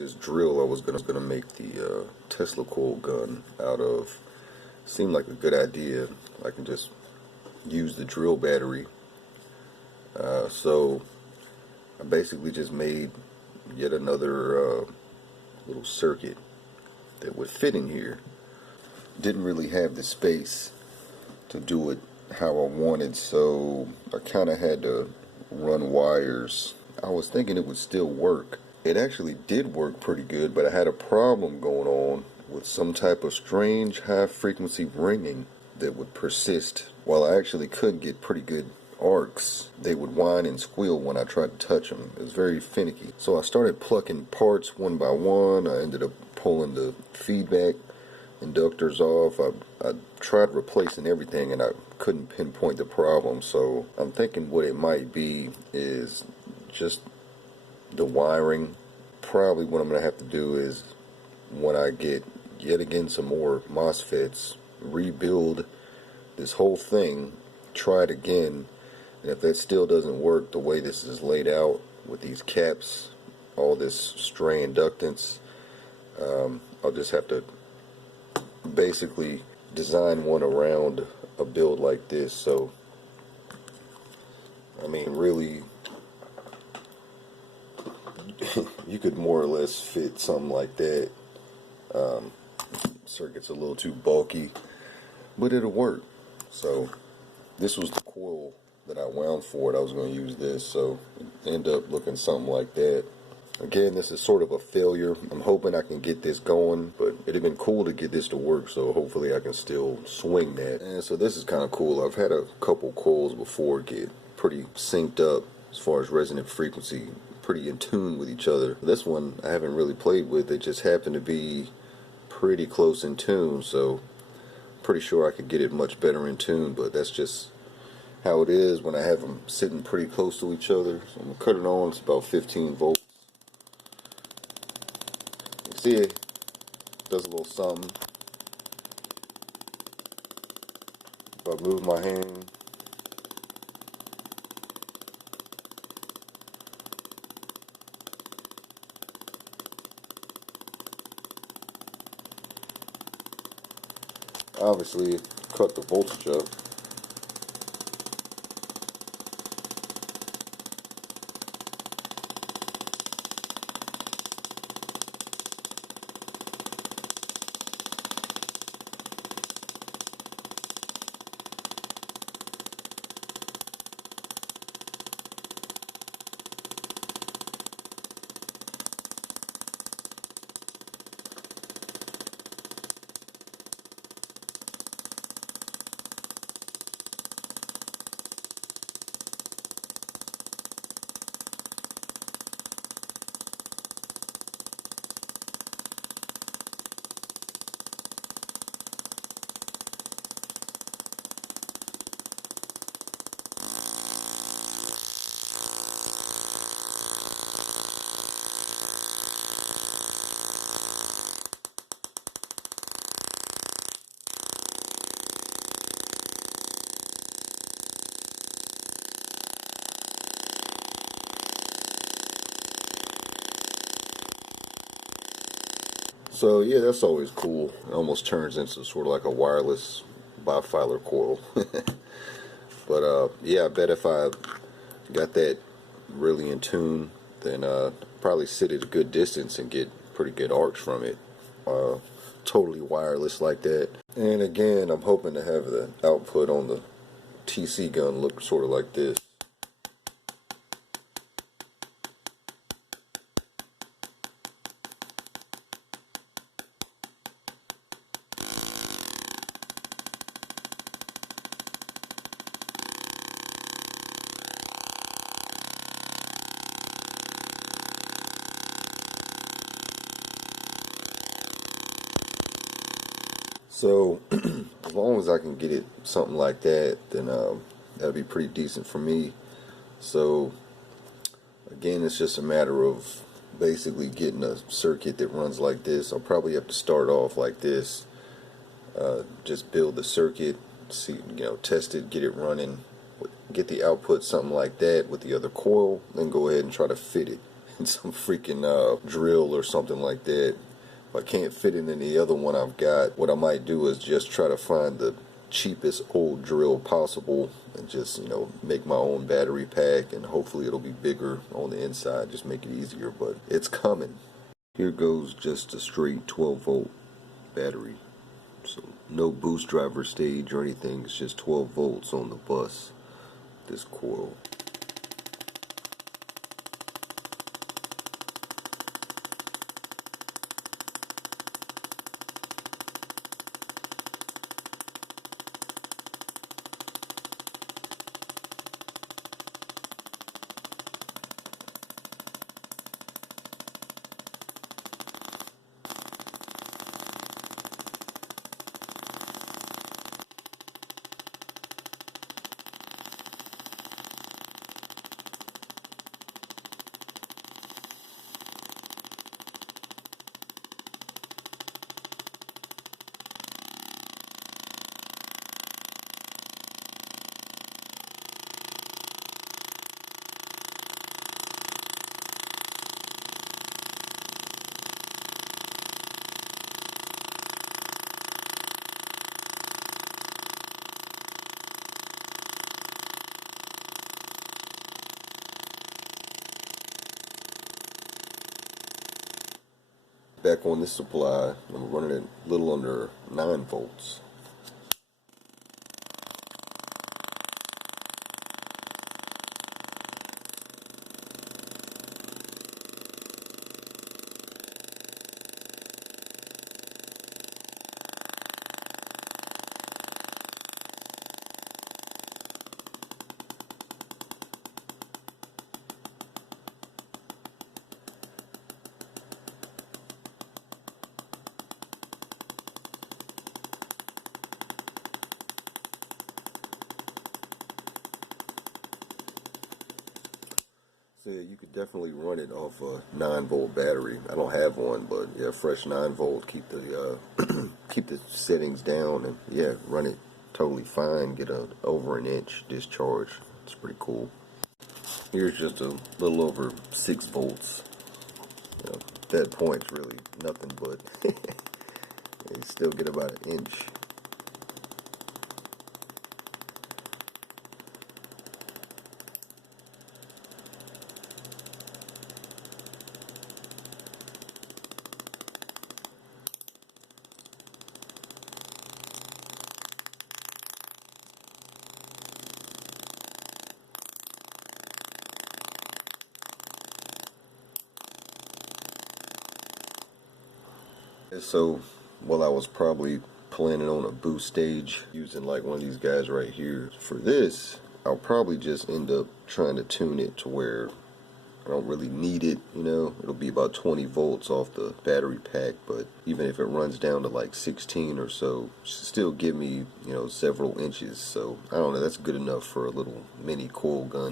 This drill I was gonna make the Tesla coil gun out of. Seemed like a good idea. I can just use the drill battery. So I basically just made yet another little circuit that would fit in here. Didn't really have the space to do it how I wanted, so I kind of had to run wires. I was thinking it would still work. It actually did work pretty good, but I had a problem going on with some type of strange high frequency ringing that would persist. While I actually could get pretty good arcs, they would whine and squeal when I tried to touch them. It was very finicky. So I started plucking parts one by one. I ended up pulling the feedback inductors off. I tried replacing everything and I couldn't pinpoint the problem. So I'm thinking what it might be is just the wiring. Probably what I'm going to have to do is, when I get yet again some more MOSFETs, rebuild this whole thing, try it again, and if that still doesn't work the way this is laid out with these caps, all this stray inductance, I'll just have to basically design one around a build like this. So I mean, really, you could more or less fit something like that. Circuit's a little too bulky, but it'll work. So this was the coil that I wound for it. I was going to use this, so it ended up looking something like that. Again, this is sort of a failure. I'm hoping I can get this going, but it'd have been cool to get this to work, so hopefully I can still swing that. And so this is kind of cool. I've had a couple coils before get pretty synced up as far as resonant frequency, pretty in tune with each other. This one I haven't really played with. It just happened to be pretty close in tune, so pretty sure I could get it much better in tune, but that's just how it is when I have them sitting pretty close to each other. So I'm going to cut it on. It's about 15 volts. You see it does a little something. If I move my hand, obviously cut the voltage up. So yeah, that's always cool. It almost turns into sort of like a wireless bifilar coil. But yeah, I bet if I got that really in tune, then probably sit at a good distance and get pretty good arcs from it. Totally wireless like that. And again, I'm hoping to have the output on the TC gun look sort of like this. So as long as I can get it something like that, then that'll be pretty decent for me. So again, it's just a matter of basically getting a circuit that runs like this. I'll probably have to start off like this, just build the circuit, see, test it, get it running, get the output something like that with the other coil, then go ahead and try to fit it. some freaking drill or something like that. If I can't fit it in the other one I've got, what I might do is just try to find the cheapest old drill possible and just, you know, make my own battery pack, and hopefully it'll be bigger on the inside, just make it easier, but it's coming. Here goes just a straight 12-volt battery. So no boost driver stage or anything, it's just 12 volts on the bus, this coil. Back on this supply, I'm running it a little under 9 volts. So yeah, you could definitely run it off a 9-volt battery. I don't have one, but yeah, fresh 9-volt. Keep the keep the settings down, and yeah, run it totally fine. Get a over an inch discharge. It's pretty cool. Here's just a little over 6 volts. You know, that point's really nothing, but you still get about an inch. So, while I was probably planning on a boost stage using like one of these guys right here, for this, I'll probably just end up trying to tune it to where I don't really need it, you know. It'll be about 20 volts off the battery pack, but even if it runs down to like 16 or so, still give me, you know, several inches. So, I don't know, that's good enough for a little mini coil gun.